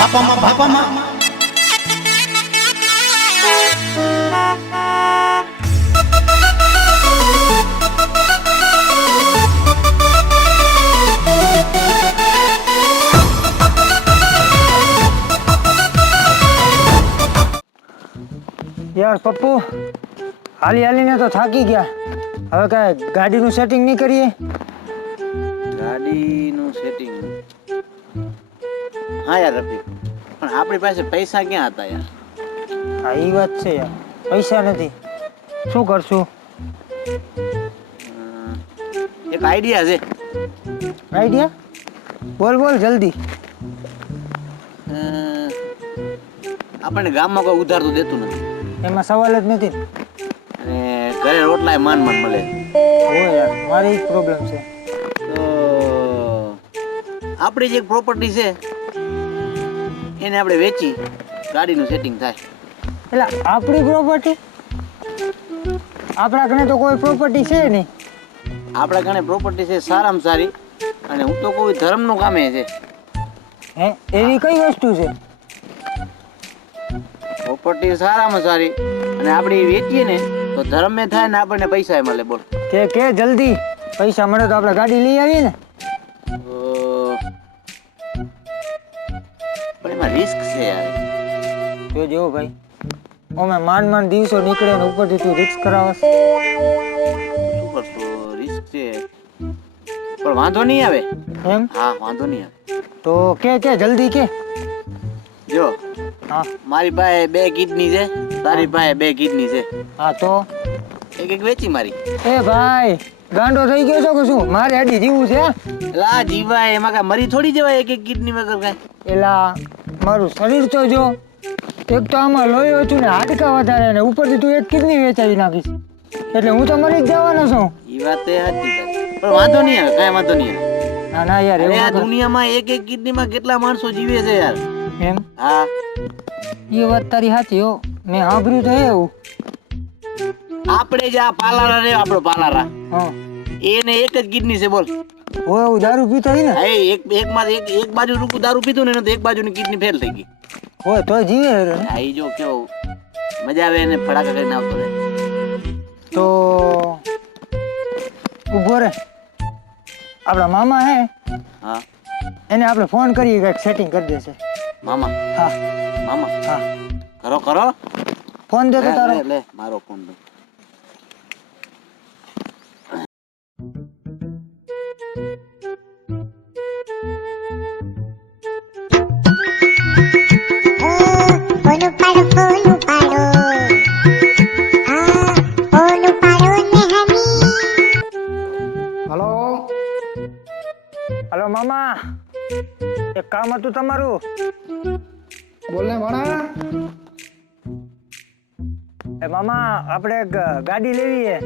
બાપામાં यार पप्पू हाली हाली ने तो थाकी ગયા હવે કાંઈ ગાડીનું સેટિંગ નહીં કરીએ ગાડીનું સેટિંગ હા યાર રફીક પણ આપણી પાસે પૈસા ક્યાં હતા યાર હા એ વાત છે યાર પૈસા નથી શું કરશું એક આઈડિયા છે આઈડિયા બોલ બોલ જલ્દી આપણને ગામમાં કોઈ ઉધાર તો દેતું નથી એમાં સવાલ જ નથી અને ઘરે રોટલા માન મળે હોય યાર મારી જ પ્રોબ્લેમ છે તો આપણી જે એક પ્રોપર્ટી છે એને આપણે વેચી ગાડીનું સેટિંગ થાય એટલે આપણી પ્રોપર્ટી આપણા ઘરે તો કોઈ પ્રોપર્ટી છે નહીં આપણા ઘરે પ્રોપર્ટી છે સારામાં સારી અને હું તો કોઈ ધર્મનું કામે છે હે એવી કઈ વસ્તુ છે પ્રોપર્ટી સારામાં સારી અને આપણે વેચીએ ને તો ધર્મે થાય ને આપણને પૈસા મળે બોલ કે જલ્દી પૈસા મળે તો આપણે ગાડી લઈ આવીએ ને પણ એમાં રિસ્ક છે યાર જો જો ભાઈ અમે માંડ દિવસો નીકળે ને ઉપરથી તું રિસ્ક કરાવસ શું કરશો રિસ્ક છે પણ વાંધો નહીં આવે એમ હા વાંધો નહીં આવે તો કે જલ્દી કે જો હા મારી પાસે 2 કિડની છે તારી પાસે 2 કિડની છે હા તો એક વેચી મારી એ ભાઈ ગાંડો થઈ ગયો છો કે શું મારે આડી જીવું છે લા જીવાય એમાં કાંઈ મરી થોડી જવાય એક કિડની વગર કાંઈ એલા મારું શરીર તો જો એક તો આમાં લોહી ઓછું ને હાડકા વધારે ને ઉપરથી તું એક કિડની વેચાવી નાખીશ એટલે હું તો મરી જ જવાનો છું એ વાત એ સાચી તારી પણ વાંધો નહીં આવે કાંઈ વાંધો નહીં આવે ના ના યાર અરે આ એવું દુનિયામાં એક કિડનીમાં કેટલા માણસો જીવે છે યાર એમ હા એ વાત તારી સાચી હો મેં સાંભળ્યું તો એવું આપણે જે આ પાલારા રે આપણો પાલારા હા એને એક જ કિડની છે બોલ હોય એવું દારૂ પીતો હોય ને હા એક બાજુ રૂકું દારૂ પીતું ને તો એક બાજુની કિડની ફેલ થઈ ગઈ હોય તોય જીવે રે હા એ જો કેવો મજા આવે એને ફડાકા કરીને આવતો રહે તો ઉભો રે આપણા મામા હે હા એને આપણે ફોન કરીએ કંઈક સેટિંગ કરી દેશે મામા હા મામા હા કરો ફોન દે તો તારો લે મારો ફોન દે હલો મામા એક કામ હતું તમારું બોલને ભણા એ મામા આપણે એક ગાડી લેવી છે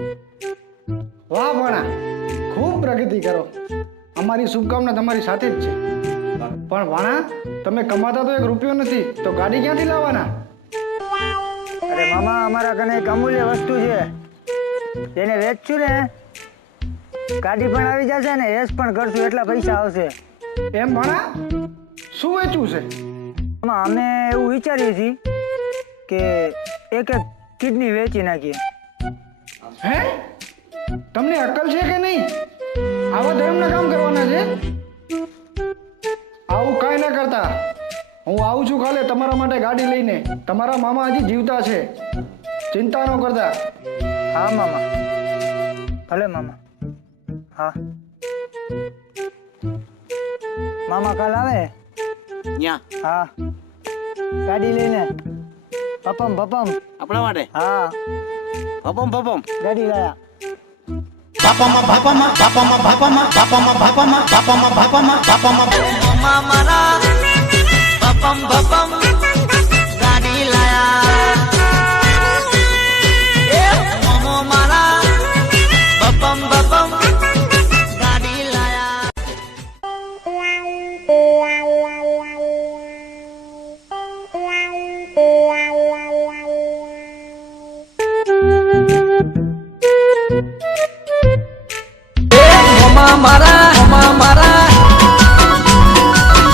વાહ ભણા ખૂબ પ્રગતિ કરો અમારી શુભકામના તમારી સાથે જ છે પણ ભણા તમે કમાતા તો 1 રૂપિયો નથી તો ગાડી ક્યાંથી લાવવાના અરે મામા અમારા કને એક અમૂલ્ય વસ્તુ છે તેને વેચશું ને ગાડી પણ આવી જશે ને એસ પણ કરશું એટલા પૈસા આવશે એમ ભણા શું વેચવું છે મામા અમે એવું વિચારીએ છીએ કે એક કિડની વેચી નાખીએ હે તમને અક્કલ છે કે નહીં આવા ધર્મના કામ કરવાના છે આવું કાંઈ ના કરતા હું આવું છું ખાલી તમારા માટે ગાડી લઈને તમારા મામા હજી જીવતા છે ચિંતા ન કરતા હા મામા ભલે મામા હા મામા કાલ આવે ન્યા હા ગાડી લઈને પપમ આપણા માટે હા ભપમ ગાડી લાયા બાપામાં મારા બાપમ ગાડી લાયા એ મોમો મારા બાપમ ગાડી લાયા મારા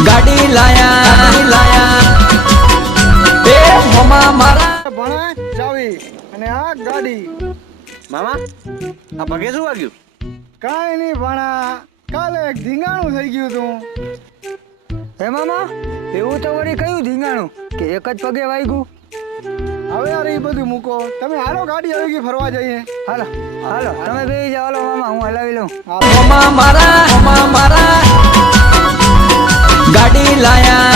ગાડી લાયા અને આ ગાડી. મામા આ પગે શું વાગ્યું? કાંઈ નહીં ભાણા, કાલે એક ધીંગાણું થઈ ગયું તું. હે મામા, એવું તો વળી કયું ધીંગાણું કે એક જ પગે વાગ્યું? હવે યાર એ બધું મૂકો, તમે હાલો ગાડી આવી ગઈ, ફરવા જઈએ. હાલો હાલો તમે બેસી જાઓ. હાલો મામા, હું હલાવી લઉં. ગાડી લાયા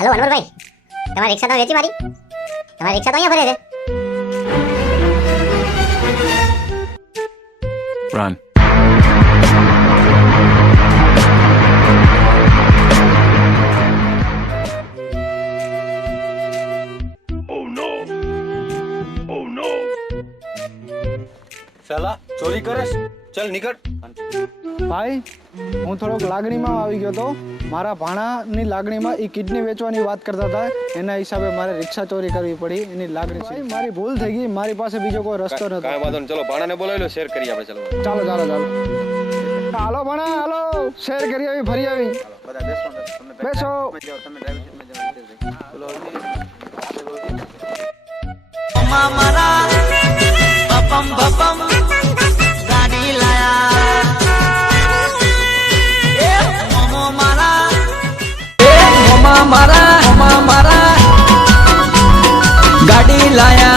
હેલો અનવરભાઈ, તમારી રિક્ષા તો વેચી મારી? તમારી રિક્ષા તો અહીંયા ભરે છે. Run. સાલા ચોરી કરેશ? ચલ નીકળ. ભાઈ, હું થોડોક લાગણીમાં આવી ગયો તો. મારા ભાણાની લાગણીમાં એ કિડની વેચવાની વાત કરતા હતા, એના હિસાબે મારે રિક્ષા ચોરી કરવી પડી. એની લાગણી છે. મારી ભૂલ થઈ ગઈ, મારી પાસે બીજો કોઈ રસ્તો નતો. કાંઈ વાંધો નહીં, ચલો ભાણાને બોલાવી લો, શેર કરીએ આપણે. ચલો ચાલો ચાલો ચાલો હાલો ભાણા, હાલો શેર કરી આવી, ફરી આવી. બધા બેસો. બેસો. તમે ડ્રાઈવર સીટમાં જાઓ. બોલો. મમ્મા મારા બપમ બપમ ગાડી લાયા એ મમ્મા મારા ગાડી લાયા